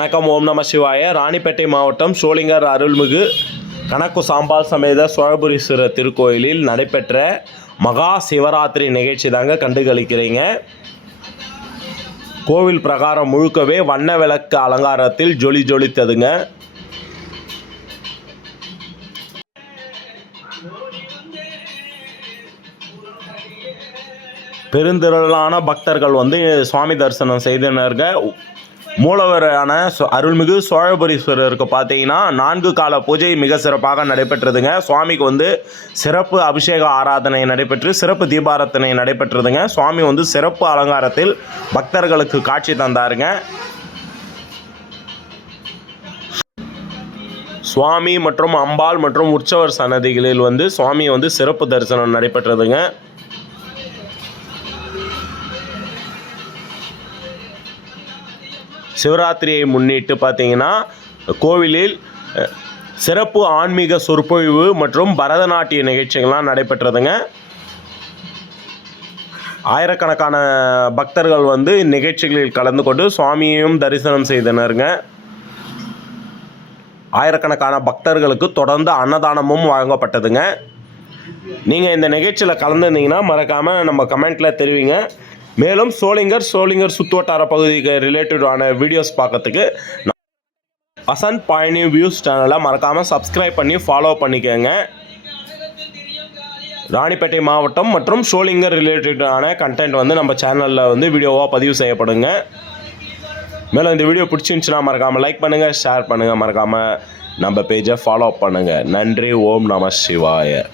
வணக்கம். ஓம் நம சிவாய. ராணிப்பேட்டை மாவட்டம் சோளிங்கர் அருள்மிகு கணக்கு சாம்பால் சமேத சோழபுரீஸ்வரர் திருக்கோயிலில் நடைபெற்ற மகா சிவராத்திரி நிகழ்ச்சி தாங்க கண்டுகளிக்கிறீங்க. கோவில் பிரகாரம் முழுக்கவே வண்ண விளக்கு அலங்காரத்தில் ஜொலித்ததுங்க. பெருந்திரளான பக்தர்கள் சுவாமி தரிசனம் செய்தனர்கள். மூலவரான அருள்மிகு சோழபுரீஸ்வரருக்கு பார்த்தீங்கன்னா 4 கால பூஜை மிக சிறப்பாக நடைபெற்றதுங்க. சுவாமிக்கு சிறப்பு அபிஷேக ஆராதனை நடைபெற்று சிறப்பு தீபாராதனை நடைபெற்றதுங்க. சுவாமி சிறப்பு அலங்காரத்தில் பக்தர்களுக்கு காட்சி தந்தாருங்க. சுவாமி மற்றும் அம்பாள் மற்றும் உற்சவர் சன்னதிகளில் சுவாமி சிறப்பு தரிசனம் நடைபெற்றதுங்க. சிவராத்திரியை முன்னிட்டு பார்த்தீங்கன்னா கோவிலில் சிறப்பு ஆன்மீக சொற்பொழிவு மற்றும் பரதநாட்டிய நிகழ்ச்சிகள்லாம் நடைபெற்றதுங்க. ஆயிரக்கணக்கான பக்தர்கள் நிகழ்ச்சிகளில் கலந்து கொண்டு சுவாமியையும் தரிசனம் செய்தனருங்க. ஆயிரக்கணக்கான பக்தர்களுக்கு தொடர்ந்து அன்னதானமும் வழங்கப்பட்டதுங்க. நீங்கள் இந்த நிகழ்ச்சியில் கலந்துருந்தீங்கன்னா மறக்காமல் நம்ம கமெண்ட்டில் தெரிவிங்க. மேலும் சோளிங்கர் சுற்றுவட்டார பகுதிக்கு ரிலேட்டடான வீடியோஸ் பார்க்கறதுக்கு வசந்த் பழனி வியூஸ் சேனலை மறக்காமல் சப்ஸ்கிரைப் பண்ணி ஃபாலோ பண்ணிக்கோங்க. ராணிப்பேட்டை மாவட்டம் மற்றும் சோளிங்கர் ரிலேட்டடான கண்டென்ட் நம்ம சேனலில் வீடியோவாக பதிவு செய்யப்படுங்க. மேலும் இந்த வீடியோ பிடிச்சிருந்துச்சுன்னா மறக்காமல் லைக் பண்ணுங்கள், ஷேர் பண்ணுங்கள், மறக்காமல் நம்ம பேஜை ஃபாலோ பண்ணுங்கள். நன்றி. ஓம் நம சிவாய.